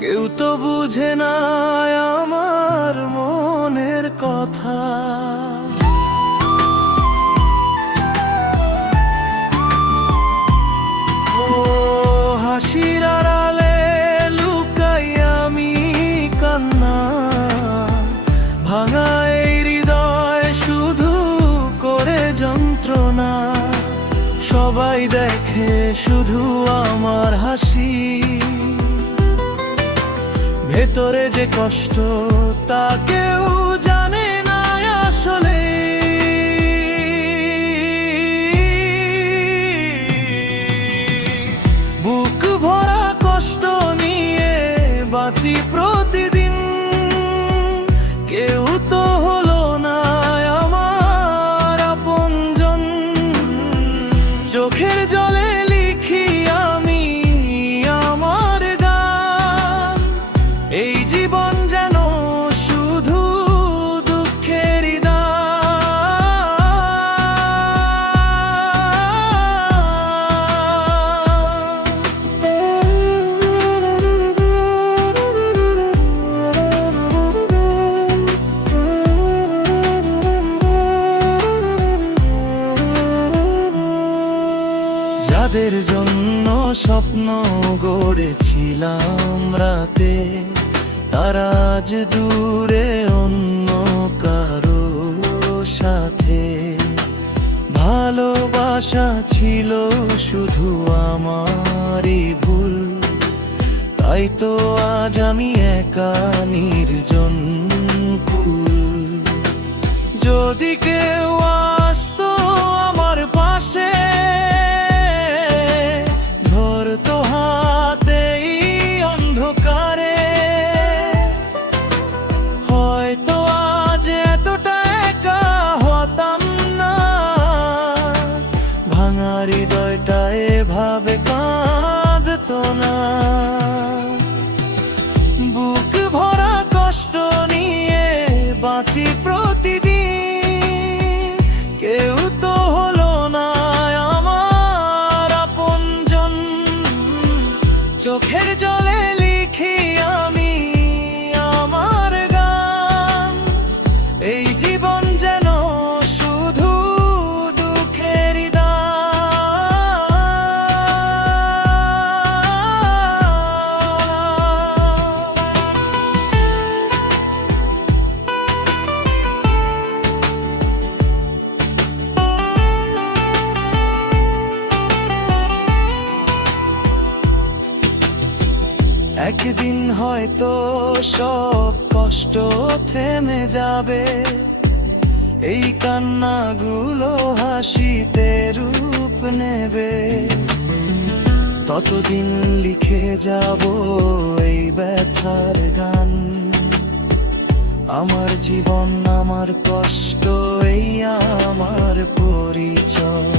কেউ তো বুঝে না আমার মনের কথা। ও হাসির আড়ালে লুকাই আমি কান্না, ভাঙা এই হৃদয় শুধু করে যন্ত্রণা। সবাই দেখে শুধু আমার হাসি, ভেতরে যে কষ্ট তা কেউ জানে না আসলে। বুক ভরা কষ্ট নিয়ে বাঁচি প্রতিদিন, কেউ তো হলো না আমার আপনজন। চোখের জলে লিখি আমি আমার গান, এই জীবন যেন শুধু দুঃখেরই দান। যাদের জন্য স্বপ্ন গড়েছিলাম রাতে, তারা আজ দূরে অন্য কারো সাথে। ভালোবাসা ছিল শুধু আমারই ভুল, তাই তো আজ আমি একা নির্জন কুল। যদি কেউ আসতো আমার পাশে, ধরতো হাতে এই অন্ধকারে, হয়তো আজ এতটা একা হতাম না। ভাঙা হৃদয়টা এভাবে কাঁদতো না। বুক ভরা কষ্ট নিয়ে বাঁচি প্রতিদিন, কেউ তো হলো না আমার আপনজন। চোখের জলে লিখি আমি আমার গান, এই জীবন যেন শুধু দুঃখেরই দান। একদিন হয়তো সব কষ্ট থেমে যাবে, এই কান্নাগুলো হাসিতে রূপ নেবে। ততদিন লিখে যাব এই ব্যথার গান, আমার জীবন আমার কষ্ট এই আমার পরিচয়।